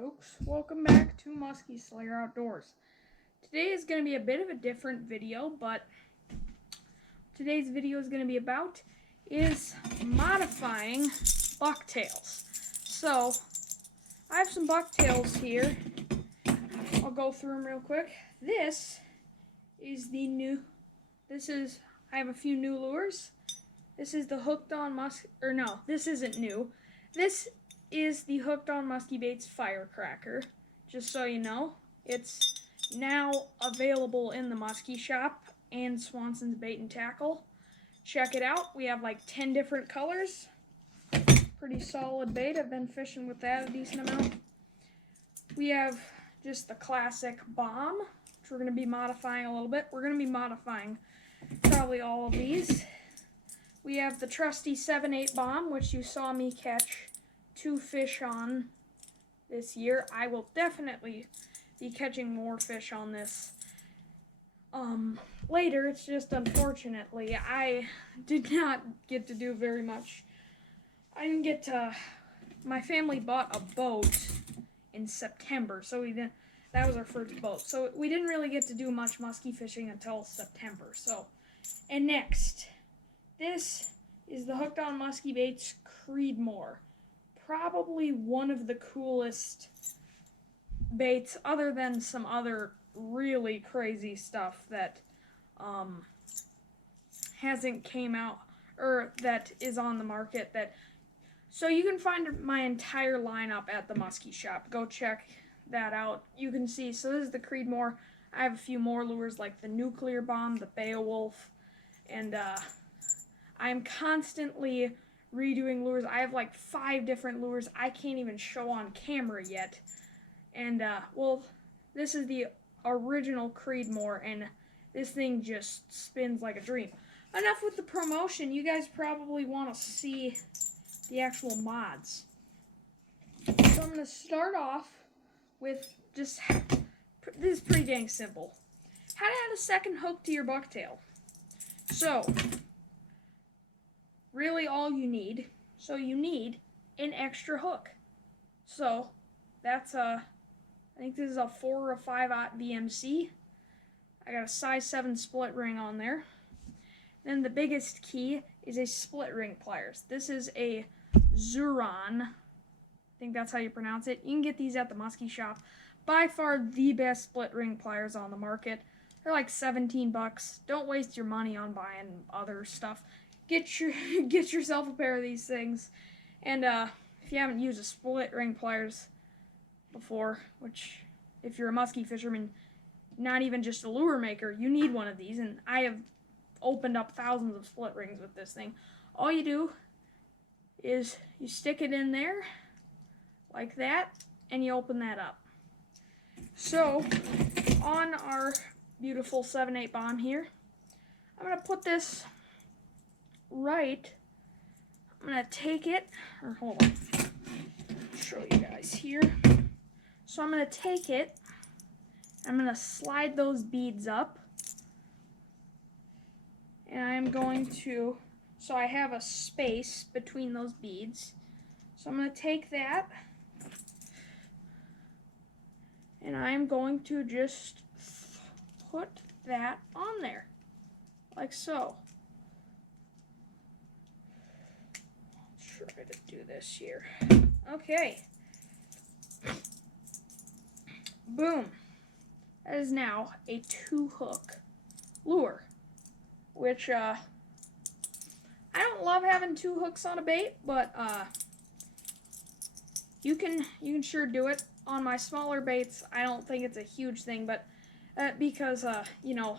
folks, welcome back to Muskie Slayer Outdoors. Today is going to be a bit of a different video, but today's video is going to be about modifying bucktails. So, I have some bucktails here. I'll go through them real quick. This is I have a few new lures. This is the hooked on this isn't new. This is the Hooked on Musky Baits Firecracker. Just so you know, it's now available in the Muskie Shop and Swanson's Bait and Tackle. Check it out. We have like 10 different colors. Pretty solid bait. I've been fishing with that a decent amount. We have just the classic bomb, which we're going to be modifying a little bit. We're going to be modifying probably all of these. We have the trusty 7/8 bomb, which you saw me catch 2 fish on this year. I will definitely be catching more fish on this later. It's just unfortunately I did not get to do very much. I didn't get to. My family bought a boat in September, so that was our first boat. So we didn't really get to do much muskie fishing until September. And next, this is the Hooked on Musky Baits Creedmoor. Probably one of the coolest baits, other than some other really crazy stuff that hasn't came out or that is on the market. So you can find my entire lineup at the Muskie Shop. Go check that out. You can see. So this is the Creedmoor. I have a few more lures like the Nuclear Bomb, the Beowulf, and I'm constantly redoing lures. I have like 5 different lures I can't even show on camera yet. And, well, this is the original Creedmoor, and this thing just spins like a dream. Enough with the promotion. You guys probably want to see the actual mods. So I'm going to start off with this is pretty dang simple. How to add a second hook to your bucktail. So, really all you need, an extra hook. So, that's I think this is a 4 or 5/0 VMC. I got a size 7 split ring on there. Then the biggest key is a split ring pliers. This is a Zuron. I think that's how you pronounce it. You can get these at the Muskie Shop. By far the best split ring pliers on the market. They're like $17. Don't waste your money on buying other stuff. Get yourself a pair of these things. And if you haven't used a split ring pliers before, which if you're a muskie fisherman, not even just a lure maker, you need one of these. And I have opened up thousands of split rings with this thing. All you do is you stick it in there like that, and you open that up. So on our beautiful 7/8 bomb here, I'm going to put this right. I'm going to take it, or hold on, I'll show you guys here. So I'm going to take it, I'm going to slide those beads up, and I'm going to, so I have a space between those beads. So I'm going to take that, and I'm going to just put that on there, like so. I'll try to do this here. Okay. Boom. That is now a 2-hook lure, which I don't love having 2 hooks on a bait, but you can sure do it. On my smaller baits, I don't think it's a huge thing, but because you know,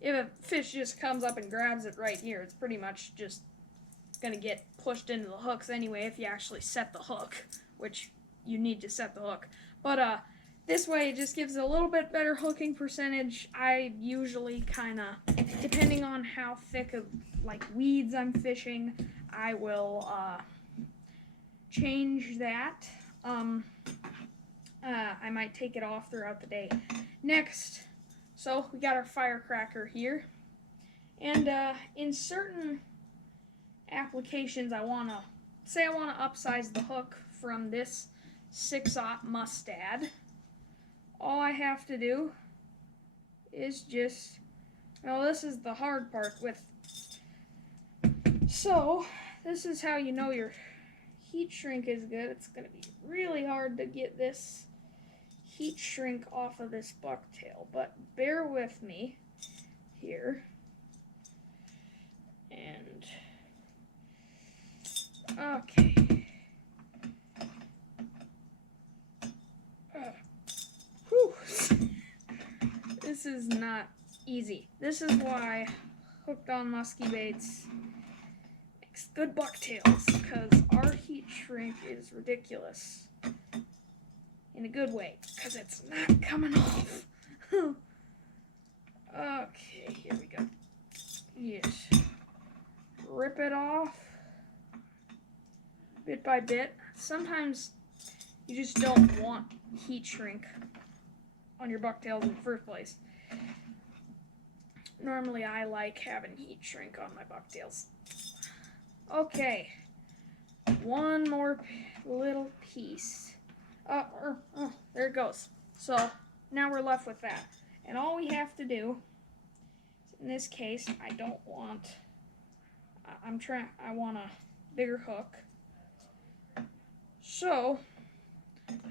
if a fish just comes up and grabs it right here, it's pretty much just gonna get pushed into the hooks anyway if you actually set the hook, which you need to set the hook. But this way it just gives a little bit better hooking percentage. I usually depending on how thick of like weeds I'm fishing, I will change that. I might take it off throughout the day. Next, so we got our firecracker here, and in certain applications I want to upsize the hook from this 6/0 mustad. All I have to do is just, well, this is the hard part with, so this is how you know your heat shrink is good. It's going to be really hard to get this heat shrink off of this bucktail, but bear with me here. And okay. Whew. This is not easy. This is why hooked on musky baits makes good bucktails, because our heat shrink is ridiculous. In a good way, because it's not coming off. Okay, here we go. Yes. Rip it off bit by bit. Sometimes you just don't want heat shrink on your bucktails in the first place. Normally I like having heat shrink on my bucktails. Okay, one more little piece. There it goes. So now we're left with that. And all we have to do, in this case, I want a bigger hook. So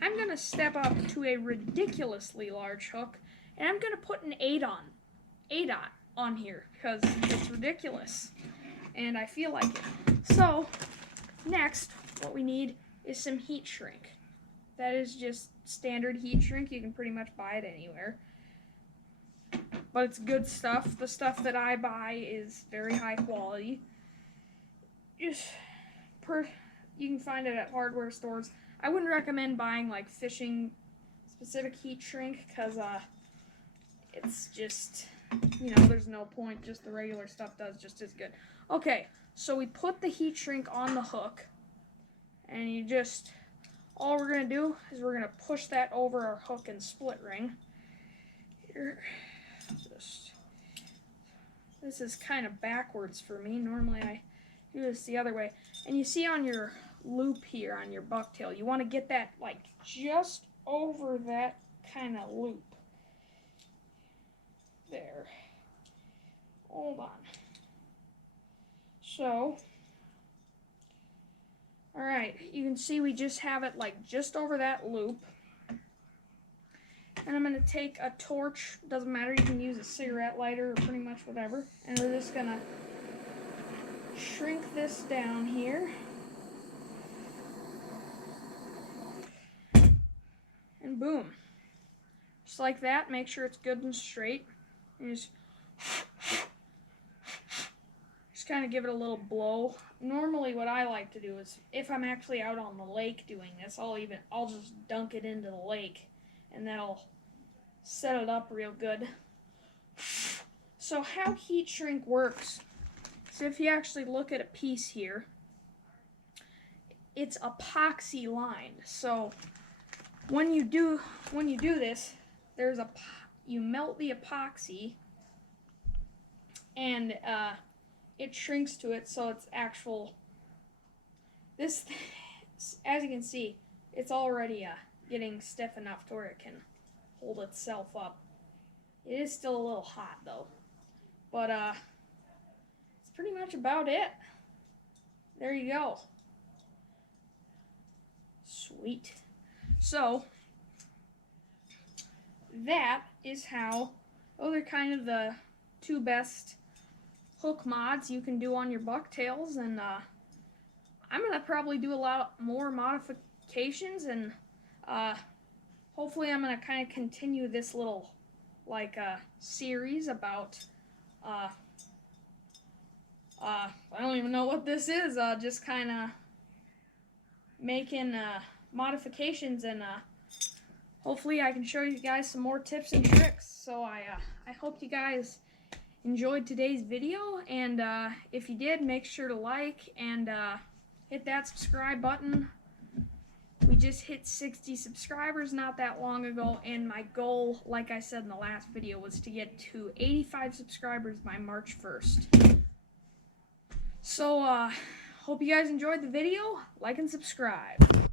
I'm going to step up to a ridiculously large hook, and I'm going to put an 8/0 on here, because it's ridiculous, and I feel like it. So next, what we need is some heat shrink. That is just standard heat shrink. You can pretty much buy it anywhere. But it's good stuff. The stuff that I buy is very high quality. You can find it at hardware stores. I wouldn't recommend buying like fishing specific heat shrink, because it's just, there's no point. Just the regular stuff does just as good. Okay, so we put the heat shrink on the hook, and all we're going to do is we're going to push that over our hook and split ring. Here, this is kind of backwards for me. Normally I do this the other way. And you see on your loop here on your bucktail, you want to get that like just over that kind of loop. There. Hold on. So, alright, you can see we just have it like just over that loop. And I'm going to take a torch, doesn't matter, you can use a cigarette lighter or pretty much whatever. And we're just going to shrink this down here. And boom. Just like that, make sure it's good and straight. And just kind of give it a little blow. Normally what I like to do is, if I'm actually out on the lake doing this, I'll just dunk it into the lake, and that'll set it up real good. So how heat shrink works, so if you actually look at a piece here, it's epoxy lined. So when you do this, you melt the epoxy, and it shrinks to it, so it's actual. This, as you can see, it's already getting stiff enough to where it can hold itself up. It is still a little hot though, but it's pretty much about it. There you go. Sweet. So that is how, those are kind of the two best hook mods you can do on your bucktails, and I'm gonna probably do a lot more modifications, and hopefully I'm gonna kind of continue this little series about I don't even know what this is, just kind of making modifications, and hopefully I can show you guys some more tips and tricks. So I hope you guys enjoyed today's video, and if you did, make sure to like and hit that subscribe button. We just hit 60 subscribers not that long ago, and my goal, like I said in the last video, was to get to 85 subscribers by March 1st. So hope you guys enjoyed the video. Like and subscribe.